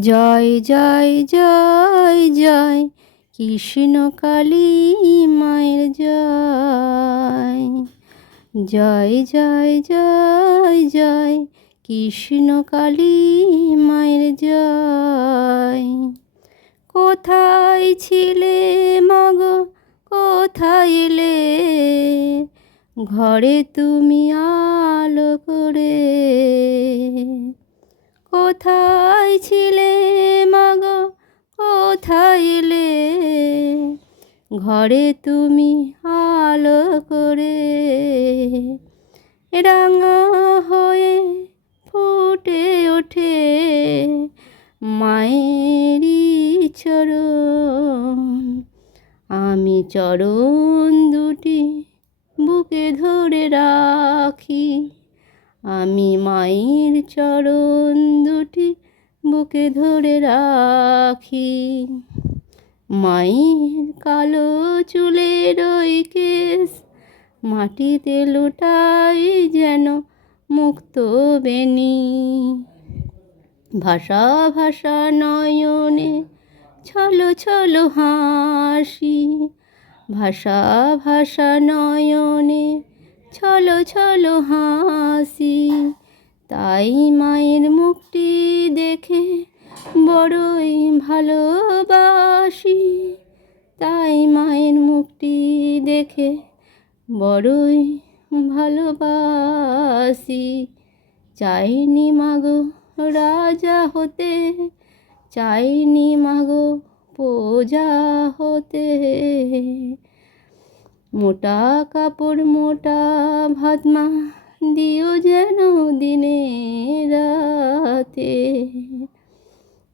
জয় জয় জয় জয়, কৃষ্ণ কালী মায়ের জয়। জয় জয় জয় জয়, কৃষ্ণ কালী মায়ের জয়। কোথায় ছিলে মাগো, কোথায় এলে? ঘরে তুমি আলো ঘরে তুমি আলো করে রাঙা হয়ে ফুটে ওঠে মায়েরই চরণ। আমি চরণ দুটি বুকে ধরে রাখি। আমি মায়ের চরণ দুটি বুকে ধরে রাখি। মায়ের কালো চুলের ওই কেশ মাটিতে লুটাই যেন মুক্ত বেনি ভাষা ভাষা নয়নে ছলো ছলো হাসি। ভাষা ভাষা নয়নে ছলো ছলো হাসি। তাই মায়ের মুখটি দেখে বড়ই ভালোবাসি, তাই মায়ের মুখটি দেখে বড়ই ভালোবাসি। চাইনি মাগো রাজা হতে, চাইনি মাগো পূজা হতে। মোটা কাপড়, মোটা ভাতমা দিও যেন দিনে রাতে।